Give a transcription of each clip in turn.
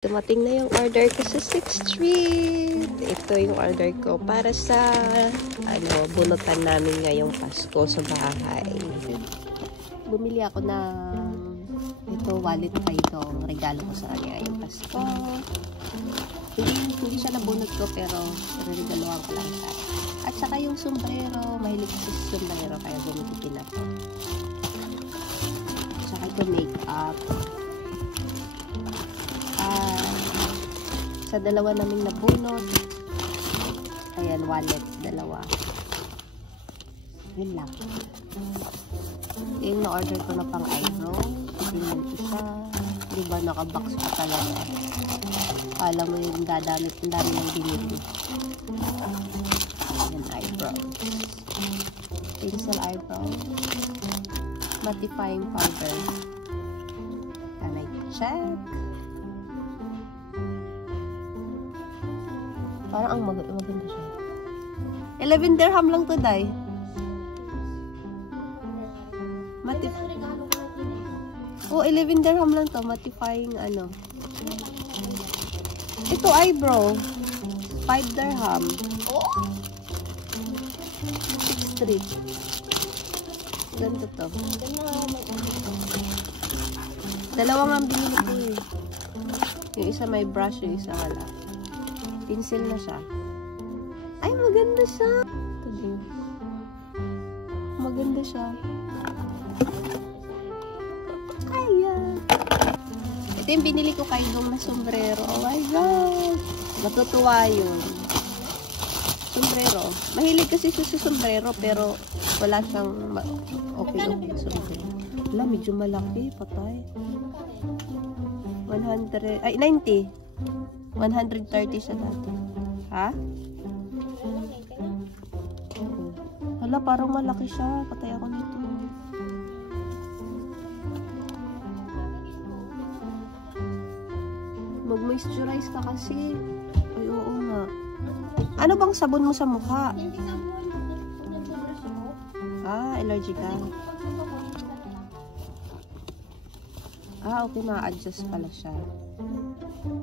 Dumating na yung order ko sa 6th Street. Ito yung order ko para sa bunutan namin ngayong Pasko sa bahay. Bumili ako ng wallet pa itong regalo ko sa kanya ngayong Pasko. Hindi siya nabunot ko pero regaluhan ko lang siya. At saka yung sombrero, mahilig ko sa sombrero kaya bumili din ako. At saka ito makeup. Sa dalawa naming nabunot. Ayan, wallet. Dalawa. Yun lang. Yung na-order ko na pang eyebrow. Tingnan isa. Diba nakabox pa talaga. Alam mo yung dadamit. Ang dami ng binili. Ayan, eyebrow. Pencil eyebrow. Mattifying powder. Can I check? Parang ang maganda siya. 11 dirham lang to, Day. Oh, 11 dirham lang to. Mattifying ano. Ito eyebrow. 5 dirham. Oh? 6 street. Ganito to. Dalawa nga ang binili ko eh. Yung isa may brush, yung isa wala. Pencil na siya. Ay, maganda siya. Maganda siya. Kaya. Ito yung binili ko kay Dong na sombrero. Oh my God. Matutuwa yun. Sombrero. Mahilig kasi siya sa sombrero pero wala siyang okay sombrero. Wala, medyo malaki. Patay. 100. Ay, 90. 130 siya dati. Ha? Hala, parang malaki siya. Patay ako nito. Mag-moisturize ka kasi. Ay, oo nga. Ano bang sabon mo sa mukha? Ah, allergic ka. Ah, okay. Ma-adjust pala siya.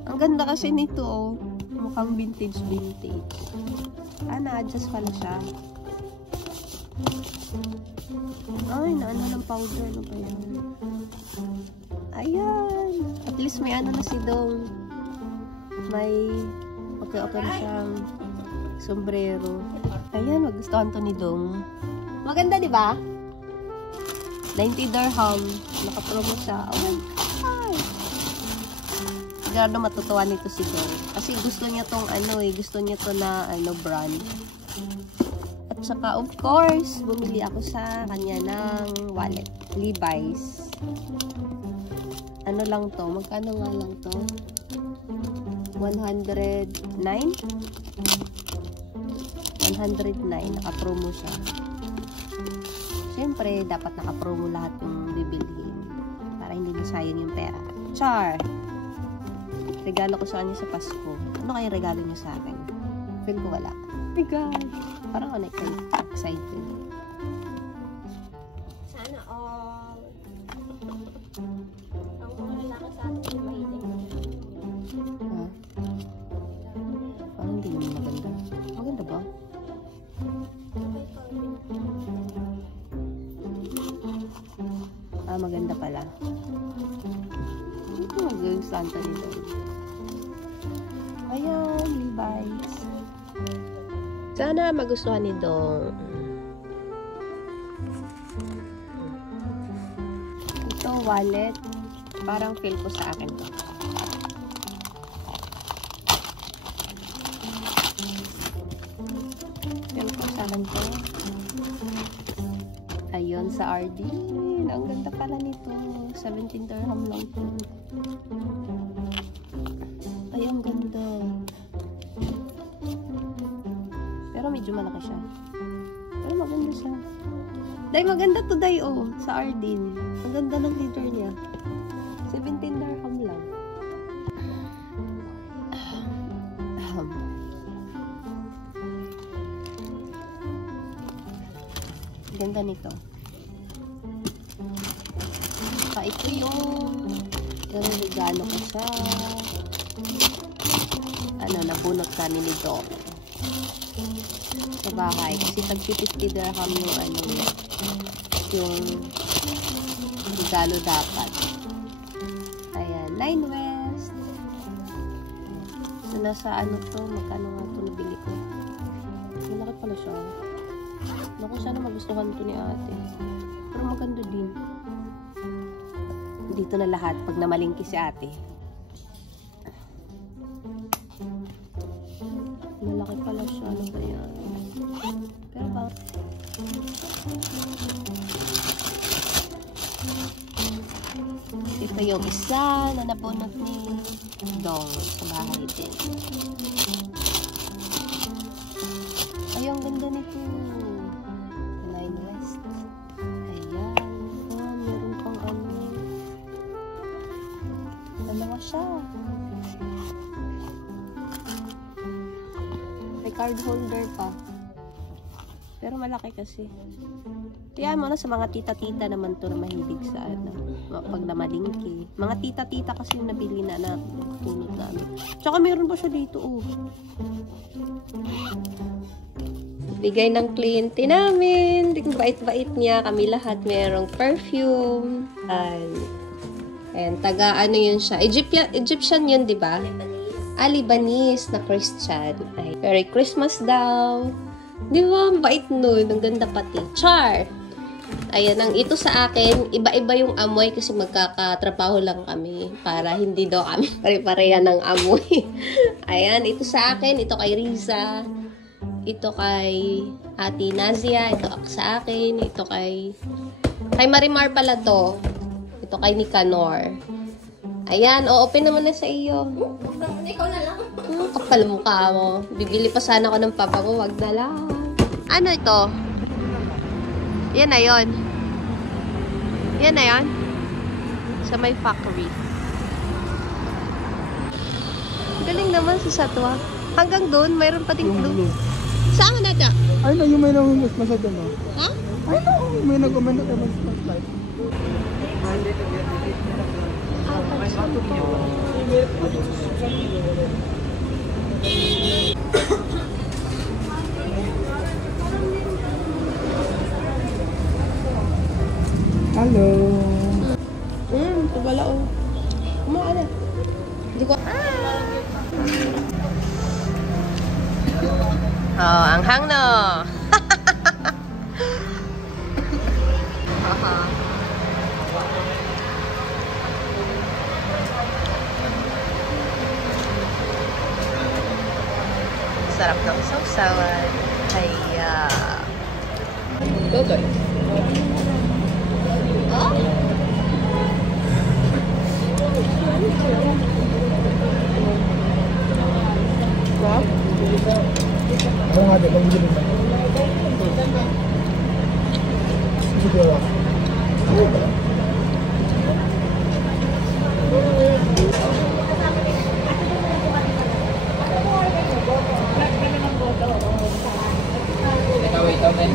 Ang ganda kasi nito, oh. Mukhang vintage. Ah, na-adjust pala siya. Ay, naano ng powder. Ano ba yan? Ayan. At least may ano na si Dong. May okay na siyang sombrero. Ayan, magustuhan to ni Dong. Maganda, di ba? 90 dirham. Naka-promo siya. Oh my God. Sigurado matutuwa nito si Dong. Kasi gusto niya tong gusto niya to na brand. At saka of course, bumili ako sa kanya ng wallet. Levi's. Ano lang to? Magkano nga lang to? 109? 109. Naka-promo siya. Siyempre, dapat naka-promo lahat yung bibilhin. Para hindi nasayang yung pera. Char! Regalo ko sa kanya sa Pasko. Ano kaya regalo niya sa akin? Feel ko wala. Oh my God! Parang ako excited. Sana all. Ang mga lalaki sa atin ay mahilig. Ha? Parang hindi naman maganda. Maganda ba? Ah, maganda pala. Ito magiging Santa nito. Ayan, Levi's. Sana magustuhan ni Dong. Ito, wallet. Parang feel ko sa akin to. Feel ko sa akin to. Ayun, sa RD. Ang ganda pala nito. 17 dirham lang to. Ay, ang ganda. Pero medyo malaki siya. Pero maganda siya. Day, maganda to, Day, oh. Sa Ardin. Ang ganda ng leader niya. 17 dirham lang. Ganda nito. Ito yung regalo ko sa nabunot namin ni Dong sa bahay. Kasi tag 50 dirham yung regalo dapat. Ayan, 9 West. So, nasa to, magkano nga to nabili ko. Malaki pala siya. Naku, sana magustuhan to ni ate. Pero maganda din. Dito na lahat pag namalingki si ate. Malaki pala siya. Ano ba yan? Pero ba? Ito yung isa na nabunot ni Dong sa bahay din. Ay, ang ganda nito. 9 West. Ayan. Oh, meron pang dalawa siya. May card holder pa. Pero malaki kasi. Kaya mo na sa mga tita-tita naman to na mahilig sa pag namalingki. Mga tita-tita kasi yung nabili na tulot namin. Tsaka meron pa siya dito, oh. Bigay ng kliyente namin. Bait-bait niya. Kami lahat merong perfume. And taga yun siya. Egyptian yun, di ba? Lebanese na Christian. Ay, Merry Christmas daw. Di ba? Bait nun. Ang ganda pati. Char! Ayan, ang ito sa akin, iba-iba yung amoy kasi magkakatrabaho lang kami para hindi daw kami pare-pareha ng amoy. Ayan, ito sa akin, ito kay Riza, ito kay Ate Nazia, ito sa akin, ito kay Marimar pala to. Ito kay Nicanor. Ayan, open naman na sa iyo. Ikaw na lang. Kapal mukha mo. Bibili pa sana ako ng papa ko, wag na lang. Ano ito? Yan na yun. Yan na yan. Sa may factory. Galing naman si Satwa. Hanggang doon, mayroon pa ding blue. Saan na da? Ay na, yung may nangungas masyado na. Ha? Ay na, may nag-comment na mas light. Hello. Ito pala oh. Kumain na. Hindi ko... Oh, ang hang no. Sarap ng sausawan. Kaya... Totoy. Oh? Wow. Ano nga din, pag-ibig na. Sige ba? Ano ba? Ikaw, men.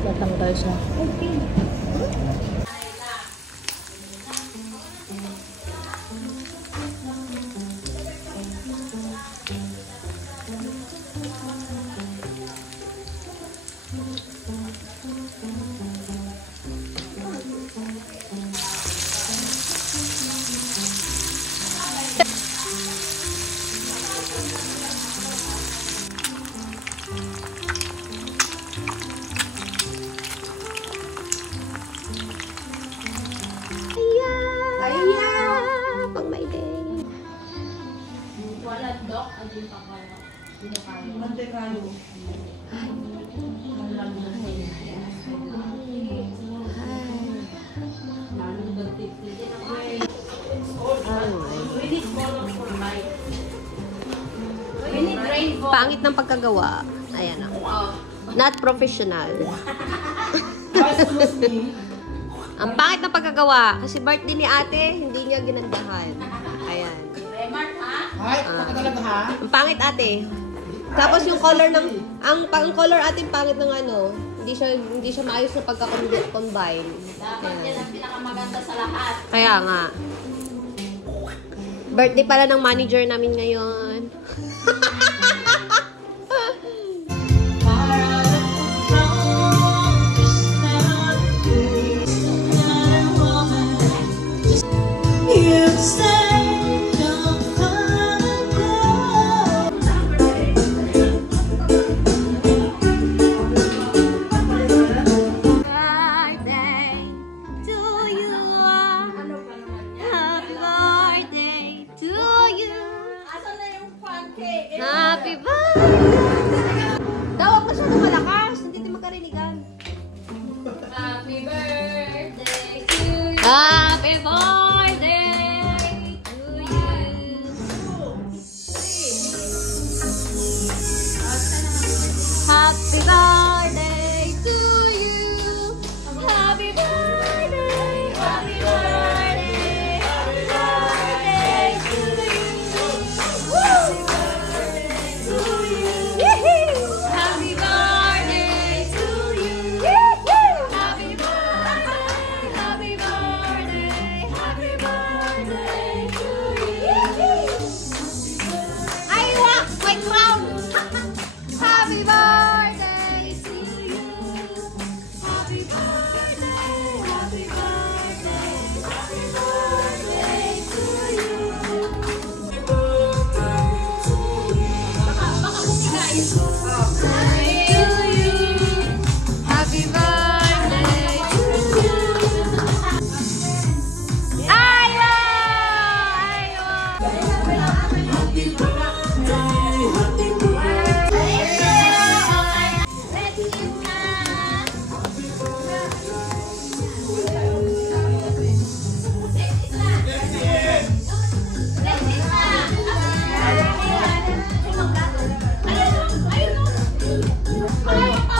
Tatanggal siya. Pangit ng pagkagawa. Ayan o. Not professional. Ang pangit ng pagkagawa. Kasi birthday ni ate, hindi niya ginandahan. Ayan. Ay, talaga ha? Ang pangit ate. Tapos yung color ng... Ang color ate, pangit ng ano. Hindi siya maayos na pagka-combine. Dapat yan ang pinakamaganda sa lahat. Kaya nga. Birthday pala ng manager namin ngayon. Happy birthday! Daw, masyadong malakas. Hindi tayo magkarinigan. Happy birthday to you. Happy birthday!